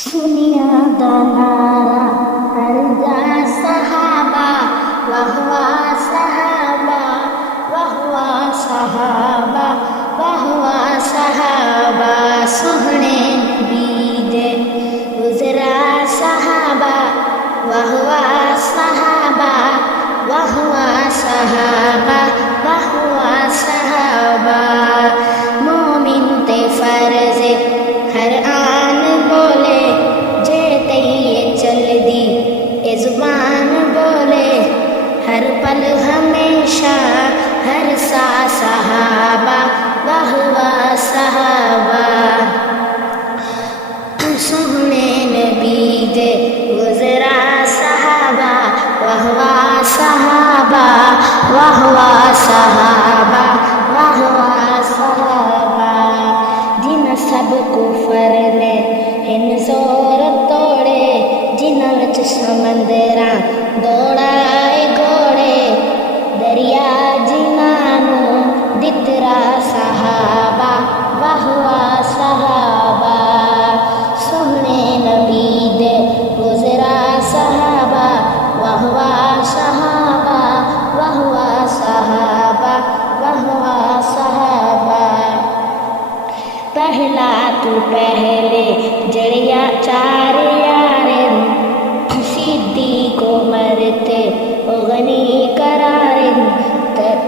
سنیا دا نعرہ ارجا صحابہ وہوا صحابہ وہوا صحابہ وہوا صحابہ سوہنے نبی دے گزرا صحابہ وہوا صحابہ وہوا صحابہ وہوا صحابہ مومن تے فرض ہر آن بولے جے تیے چل دی اے زبان بولے ہر پل ہمیشہ ہر سا صحابہ وہوا صحابہ سوہنے نبی دے گزرا صحابہ وہوا صحابہ وہوا صحابہ وہوا صحابہ جن سب کفر نے ہن زور توڑے جنہاں وچ سمندراں دوڑائے گھوڑے دریا جنہاں نوں دترا صحابہ وہوا صحابہ سوہنے نبی دے گزرا صحابہ وہوا صحابہ وہوا صحابہ وہوا صحابہ پہلا تو پہلے جڑیا چار یارن صدیق مرتے غنی قرارن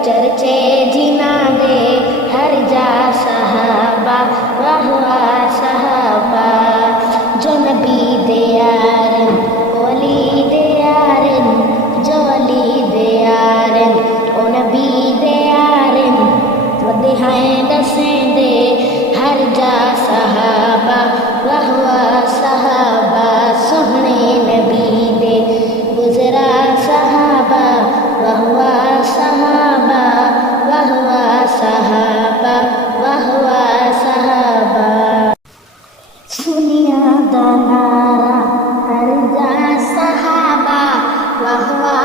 چرچے جنا دے ہر جا صحابہ وہوا صحابہ جو نبی دے یارن ولی دے یارن جو علی دے یارن او نبی دے یارن ودے ہیں دسیں دے ہر جا صحابہ وہوا صحابہ سوہنے نبی دے گزرا صحابہ وہوا صحابہ وہوا صحابہ وہوا صحابہ سنیا دا نعرہ ارجا صحابہ وہوا